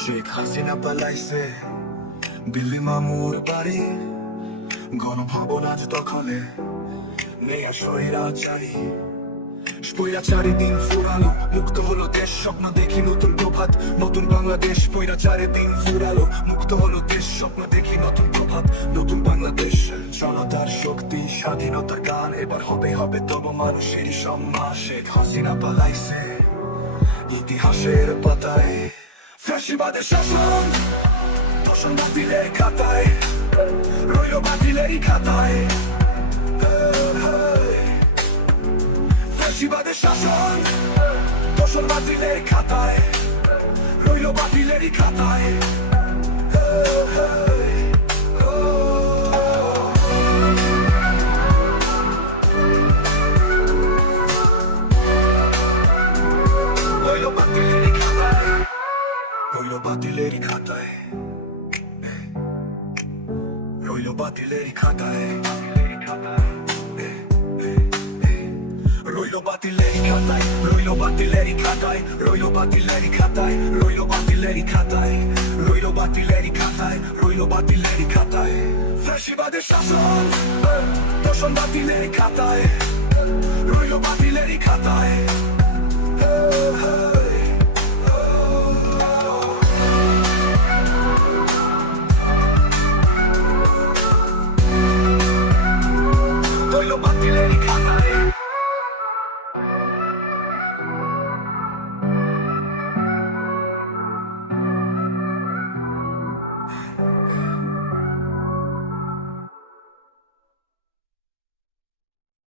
শেখ হাসিনা পালাইছে দিল্লি মামুর বাড়ি, গণভবন আজ দখলে নেয়া স্বৈরাচারী। স্বৈরাচারী দিন ফুরালো, মুক্ত হলো দেশ, স্বপ্ন দেখি নতুন প্রভাত, নতুন বাংলাদেশ। স্বৈরাচারী দিন ফুরালো, মুক্ত হলো দেশ, স্বপ্ন দেখি নতুন প্রভাত, নতুন বাংলাদেশ। জনতার শক্তি, স্বাধীনতার গান, এবার হবে হবে তব মানুষেরই সম্মান। শেখ হাসিনা পালাইছে ইতিহাসের পাতায়, ফ্যাসিবাদের শাসন দোষণ বাতিলের খাতায়, রইল বাতিলেরই খাতায়। ফ্যাসিবাদের শাসন দোষণ বাতিলের খাতায়, রইল বাতিলেরই খাতায়। রইল বাতিলেরই খাতায়, রইল বাতিলেরই খাতায়, রইল বাতিলেরই খাতায়, রইল বাতিলেরই খাতায়, রইল বাতিলেরই খাতায়, রইল বাতিলেরই খাতায়, রইল বাতিলেরই খাতায়, রইল বাতিলেরই খাতায়, রইল বাতিলেরই খাতায়। ফ্যাসিবাদের শাসন দোষণ বাতিলেরই খাতায়।